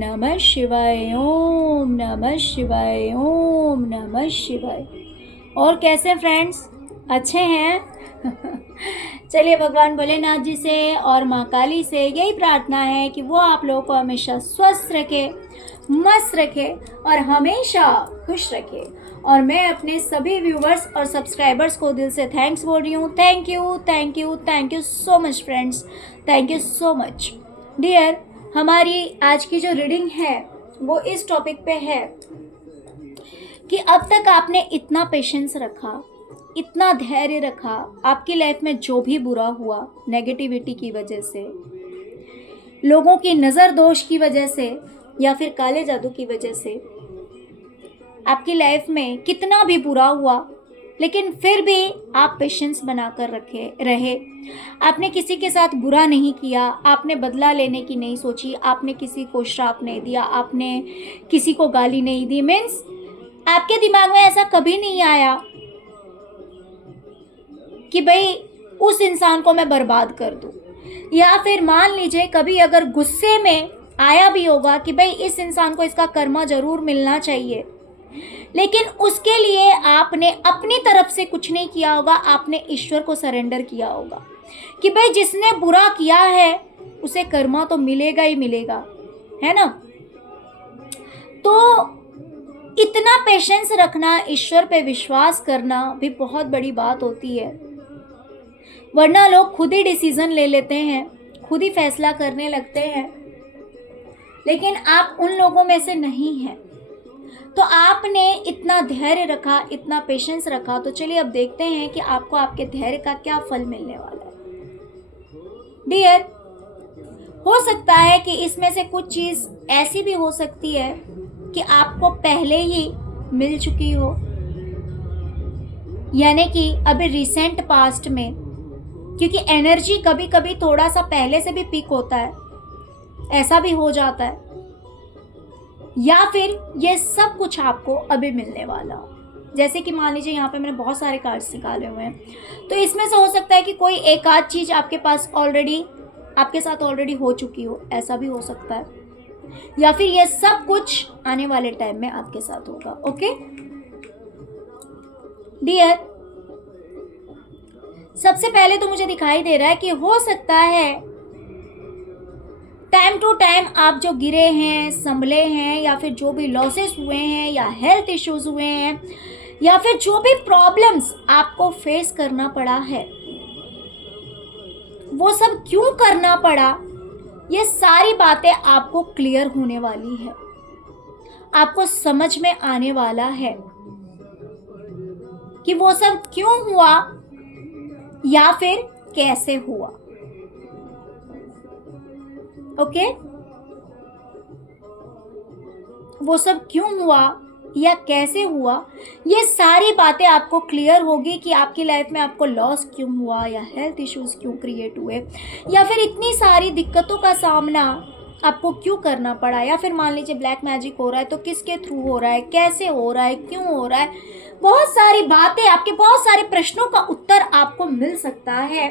नमः शिवाय, ओम नमः शिवाय, ओम नमः शिवाय। और कैसे फ्रेंड्स, अच्छे हैं? चलिए भगवान भोलेनाथ जी से और माँ काली से यही प्रार्थना है कि वो आप लोगों को हमेशा स्वस्थ रखे, मस्त रखे और हमेशा खुश रखे। और मैं अपने सभी व्यूवर्स और सब्सक्राइबर्स को दिल से थैंक्स बोल रही हूँ। Thank you, thank you, thank you so much friends, thank you so much dear. हमारी आज की जो रीडिंग है वो इस टॉपिक पे है कि अब तक आपने इतना पेशेंस रखा, इतना धैर्य रखा, आपकी लाइफ में जो भी बुरा हुआ नेगेटिविटी की वजह से, लोगों की नज़र दोष की वजह से या फिर काले जादू की वजह से, आपकी लाइफ में कितना भी बुरा हुआ, लेकिन फिर भी आप पेशेंस बनाकर रहे। आपने किसी के साथ बुरा नहीं किया, आपने बदला लेने की नहीं सोची, आपने किसी को श्राप नहीं दिया, आपने किसी को गाली नहीं दी। मीन्स आपके दिमाग में ऐसा कभी नहीं आया कि भाई उस इंसान को मैं बर्बाद कर दूं। या फिर मान लीजिए कभी अगर गुस्से में आया भी होगा कि भाई इस इंसान को इसका कर्मा जरूर मिलना चाहिए, लेकिन उसके लिए आपने अपनी तरफ से कुछ नहीं किया होगा, आपने ईश्वर को सरेंडर किया होगा कि भाई जिसने बुरा किया है उसे कर्मा तो मिलेगा ही मिलेगा, है ना। तो इतना पेशेंस रखना, ईश्वर पे विश्वास करना भी बहुत बड़ी बात होती है। वरना लोग खुद ही डिसीजन ले लेते हैं, खुद ही फैसला करने लगते हैं, लेकिन आप उन लोगों में से नहीं हैं। तो आपने इतना धैर्य रखा, इतना पेशेंस रखा। तो चलिए अब देखते हैं कि आपको आपके धैर्य का क्या फल मिलने वाला है डियर। हो सकता है कि इसमें से कुछ चीज़ ऐसी भी हो सकती है कि आपको पहले ही मिल चुकी हो, यानी कि अभी रिसेंट पास्ट में, क्योंकि एनर्जी कभी कभी थोड़ा सा पहले से भी पीक होता है, ऐसा भी हो जाता है। या फिर ये सब कुछ आपको अभी मिलने वाला, जैसे कि मान लीजिए यहाँ पे मैंने बहुत सारे कार्ड्स निकाले हुए हैं, तो इसमें से हो सकता है कि कोई एक आध चीज़ आपके पास ऑलरेडी, आपके साथ ऑलरेडी हो चुकी हो, ऐसा भी हो सकता है। या फिर ये सब कुछ आने वाले टाइम में आपके साथ होगा। ओके डियर, सबसे पहले तो मुझे दिखाई दे रहा है कि हो सकता है टाइम टू टाइम आप जो गिरे हैं, संभले हैं, या फिर जो भी लॉसेस हुए हैं या हेल्थ इश्यूज हुए हैं, या फिर जो भी प्रॉब्लम्स आपको फेस करना पड़ा है, वो सब क्यों करना पड़ा, ये सारी बातें आपको क्लियर होने वाली है, आपको समझ में आने वाला है कि वो सब क्यों हुआ या फिर कैसे हुआ। ओके वो सब क्यों हुआ या कैसे हुआ, ये सारी बातें आपको क्लियर होगी कि आपकी लाइफ में आपको लॉस क्यों हुआ, या हेल्थ इश्यूज क्यों क्रिएट हुए, या फिर इतनी सारी दिक्कतों का सामना आपको क्यों करना पड़ा, या फिर मान लीजिए ब्लैक मैजिक हो रहा है तो किसके थ्रू हो रहा है, कैसे हो रहा है, क्यों हो रहा है। बहुत सारी बातें, आपके बहुत सारे प्रश्नों का उत्तर आपको मिल सकता है।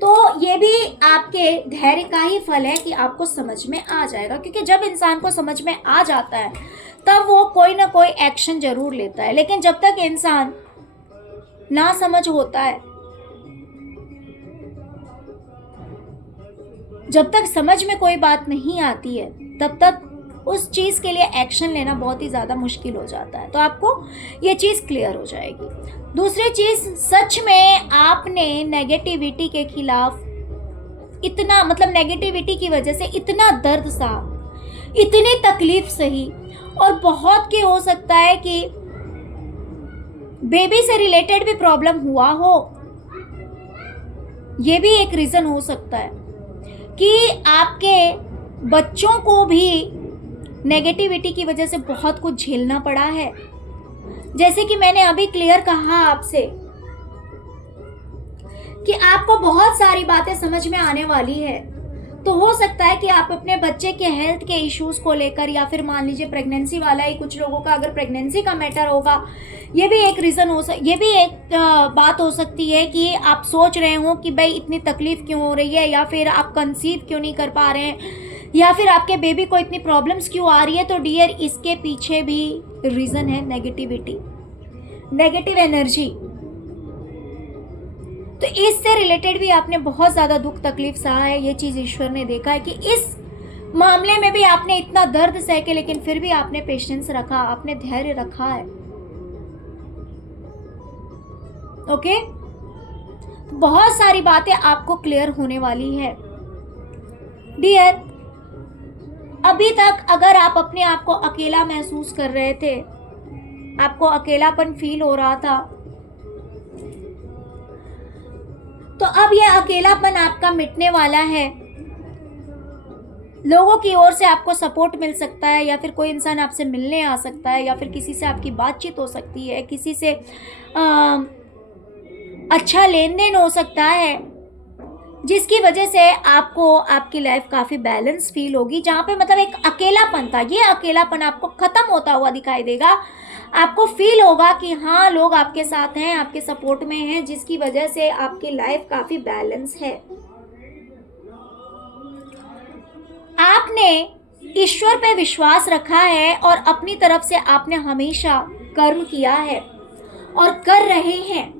तो ये भी आपके धैर्य का ही फल है कि आपको समझ में आ जाएगा, क्योंकि जब इंसान को समझ में आ जाता है तब वो कोई ना कोई एक्शन जरूर लेता है। लेकिन जब तक इंसान ना समझ होता है, जब तक समझ में कोई बात नहीं आती है, तब तक उस चीज़ के लिए एक्शन लेना बहुत ही ज़्यादा मुश्किल हो जाता है। तो आपको ये चीज़ क्लियर हो जाएगी। दूसरी चीज़, सच में आपने नेगेटिविटी के खिलाफ इतना, मतलब नेगेटिविटी की वजह से इतना दर्द सहा, इतनी तकलीफ सही, और बहुत के हो सकता है कि बेबी से रिलेटेड भी प्रॉब्लम हुआ हो, ये भी एक रीज़न हो सकता है कि आपके बच्चों को भी नेगेटिविटी की वजह से बहुत कुछ झेलना पड़ा है। जैसे कि मैंने अभी क्लियर कहा आपसे कि आपको बहुत सारी बातें समझ में आने वाली है। तो हो सकता है कि आप अपने बच्चे के हेल्थ के इश्यूज को लेकर, या फिर मान लीजिए प्रेगनेंसी वाला ही, कुछ लोगों का अगर प्रेगनेंसी का मैटर होगा, ये भी एक रीज़न ये भी एक बात हो सकती है कि आप सोच रहे हो कि भाई इतनी तकलीफ क्यों हो रही है, या फिर आप कंसीव क्यों नहीं कर पा रहे हैं, या फिर आपके बेबी को इतनी प्रॉब्लम्स क्यों आ रही है, तो डियर इसके पीछे भी रीज़न है नेगेटिविटी, नेगेटिव एनर्जी। तो इससे रिलेटेड भी आपने बहुत ज़्यादा दुख तकलीफ सहा है। ये चीज़ ईश्वर ने देखा है कि इस मामले में भी आपने इतना दर्द सह के, लेकिन फिर भी आपने पेशेंस रखा, आपने धैर्य रखा है। ओके, बहुत सारी बातें आपको क्लियर होने वाली है डियर। अभी तक अगर आप अपने आप को अकेला महसूस कर रहे थे, आपको अकेलापन फील हो रहा था, तो अब यह अकेलापन आपका मिटने वाला है। लोगों की ओर से आपको सपोर्ट मिल सकता है, या फिर कोई इंसान आपसे मिलने आ सकता है, या फिर किसी से आपकी बातचीत हो सकती है, किसी से अच्छा लेन देन हो सकता है, जिसकी वजह से आपको आपकी लाइफ काफ़ी बैलेंस फील होगी। जहाँ पे मतलब एक अकेलापन था, ये अकेलापन आपको ख़त्म होता हुआ दिखाई देगा। आपको फील होगा कि हाँ, लोग आपके साथ हैं, आपके सपोर्ट में हैं, जिसकी वजह से आपकी लाइफ काफ़ी बैलेंस है। आपने ईश्वर पे विश्वास रखा है और अपनी तरफ से आपने हमेशा कर्म किया है और कर रहे हैं।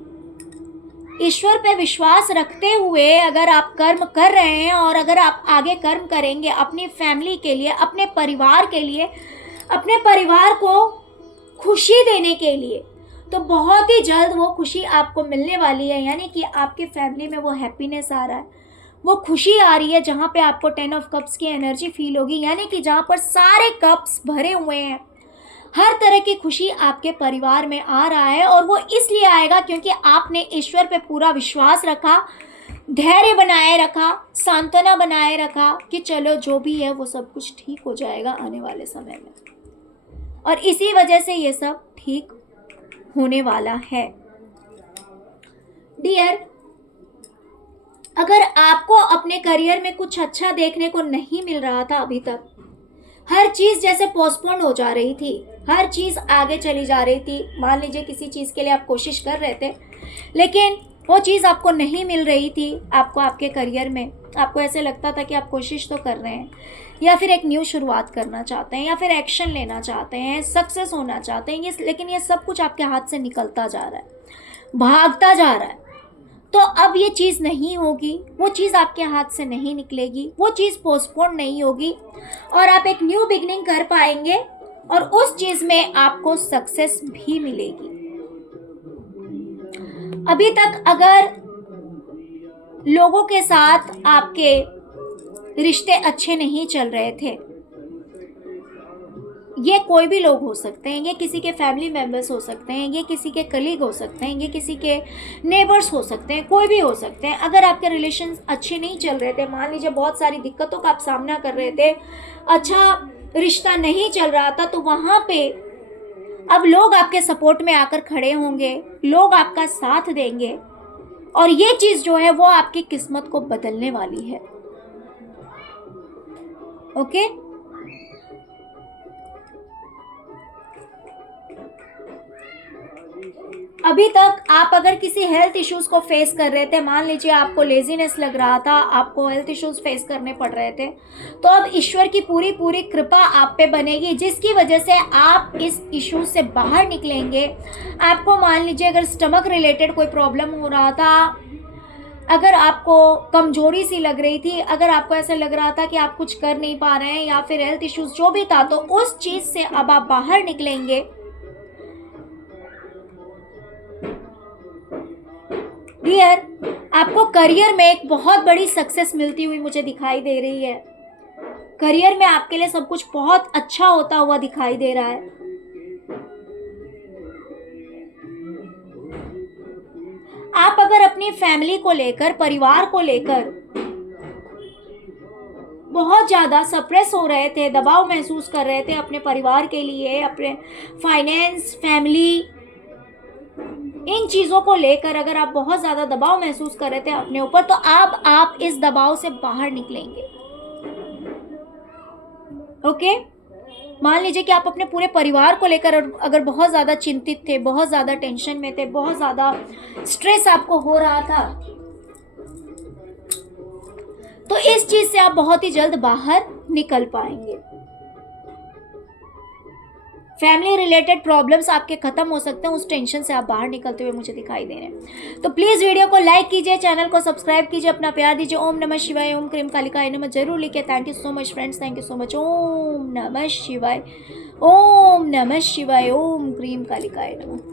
ईश्वर पे विश्वास रखते हुए अगर आप कर्म कर रहे हैं और अगर आप आगे कर्म करेंगे अपनी फैमिली के लिए, अपने परिवार के लिए, अपने परिवार को खुशी देने के लिए, तो बहुत ही जल्द वो खुशी आपको मिलने वाली है। यानी कि आपकी फैमिली में वो हैप्पीनेस आ रहा है, वो खुशी आ रही है, जहाँ पे आपको 10 ऑफ कप्स की एनर्जी फील होगी। यानी कि जहाँ पर सारे कप्स भरे हुए हैं, हर तरह की खुशी आपके परिवार में आ रहा है। और वो इसलिए आएगा क्योंकि आपने ईश्वर पे पूरा विश्वास रखा, धैर्य बनाए रखा, सांत्वना बनाए रखा कि चलो जो भी है वो सब कुछ ठीक हो जाएगा आने वाले समय में। और इसी वजह से ये सब ठीक होने वाला है डियर। अगर आपको अपने करियर में कुछ अच्छा देखने को नहीं मिल रहा था अभी तक, हर चीज़ जैसे पोस्टपोन हो जा रही थी, हर चीज़ आगे चली जा रही थी। मान लीजिए किसी चीज़ के लिए आप कोशिश कर रहे थे, लेकिन वो चीज़ आपको नहीं मिल रही थी। आपको आपके करियर में आपको ऐसे लगता था कि आप कोशिश तो कर रहे हैं, या फिर एक न्यू शुरुआत करना चाहते हैं, या फिर एक्शन लेना चाहते हैं, सक्सेस होना चाहते हैं, लेकिन ये सब कुछ आपके हाथ से निकलता जा रहा है, भागता जा रहा है। तो अब ये चीज़ नहीं होगी, वो चीज़ आपके हाथ से नहीं निकलेगी, वो चीज़ पोस्टपोन नहीं होगी, और आप एक न्यू बिगनिंग कर पाएंगे और उस चीज़ में आपको सक्सेस भी मिलेगी। अभी तक अगर लोगों के साथ आपके रिश्ते अच्छे नहीं चल रहे थे, ये कोई भी लोग हो सकते हैं, ये किसी के फैमिली मेम्बर्स हो सकते हैं, ये किसी के कलीग हो सकते हैं, ये किसी के नेबर्स हो सकते हैं, कोई भी हो सकते हैं। अगर आपके रिलेशंस अच्छे नहीं चल रहे थे, मान लीजिए बहुत सारी दिक्कतों का आप सामना कर रहे थे, अच्छा रिश्ता नहीं चल रहा था, तो वहाँ पे अब लोग आपके सपोर्ट में आकर खड़े होंगे, लोग आपका साथ देंगे, और ये चीज़ जो है वो आपकी किस्मत को बदलने वाली है। ओके, अभी तक आप अगर किसी हेल्थ इश्यूज को फेस कर रहे थे, मान लीजिए आपको लेजीनेस लग रहा था, आपको हेल्थ इश्यूज फेस करने पड़ रहे थे, तो अब ईश्वर की पूरी कृपा आप पे बनेगी, जिसकी वजह से आप इस इश्यूज से बाहर निकलेंगे। आपको मान लीजिए अगर स्टमक रिलेटेड कोई प्रॉब्लम हो रहा था, अगर आपको कमजोरी सी लग रही थी, अगर आपको ऐसा लग रहा था कि आप कुछ कर नहीं पा रहे हैं, या फिर हेल्थ इश्यूज जो भी था, तो उस चीज़ से अब आप बाहर निकलेंगे डियर। आपको करियर में एक बहुत बड़ी सक्सेस मिलती हुई मुझे दिखाई दे रही है। करियर में आपके लिए सब कुछ बहुत अच्छा होता हुआ दिखाई दे रहा है। आप अगर अपनी फैमिली को लेकर, परिवार को लेकर बहुत ज़्यादा सप्रेस हो रहे थे, दबाव महसूस कर रहे थे अपने परिवार के लिए, अपने फाइनेंस, फैमिली, इन चीज़ों को लेकर अगर आप बहुत ज़्यादा दबाव महसूस कर रहे थे अपने ऊपर, तो अब आप इस दबाव से बाहर निकलेंगे। ओके, मान लीजिए कि आप अपने पूरे परिवार को लेकर अगर बहुत ज़्यादा चिंतित थे, बहुत ज़्यादा टेंशन में थे, बहुत ज़्यादा स्ट्रेस आपको हो रहा था, तो इस चीज से आप बहुत ही जल्द बाहर निकल पाएंगे। फैमिली रिलेटेड प्रॉब्लम्स आपके खत्म हो सकते हैं, उस टेंशन से आप बाहर निकलते हुए मुझे दिखाई दे रहे हैं। तो प्लीज वीडियो को लाइक कीजिए, चैनल को सब्सक्राइब कीजिए, अपना प्यार दीजिए। ओम नमः शिवाय, ओम क्रीम कालिकाय नमः जरूर लिखिए। Thank you so much friends, thank you so much. ओम नमः शिवाय, ओम नमः शिवाय, ओम क्रीम कालिकाय नमः।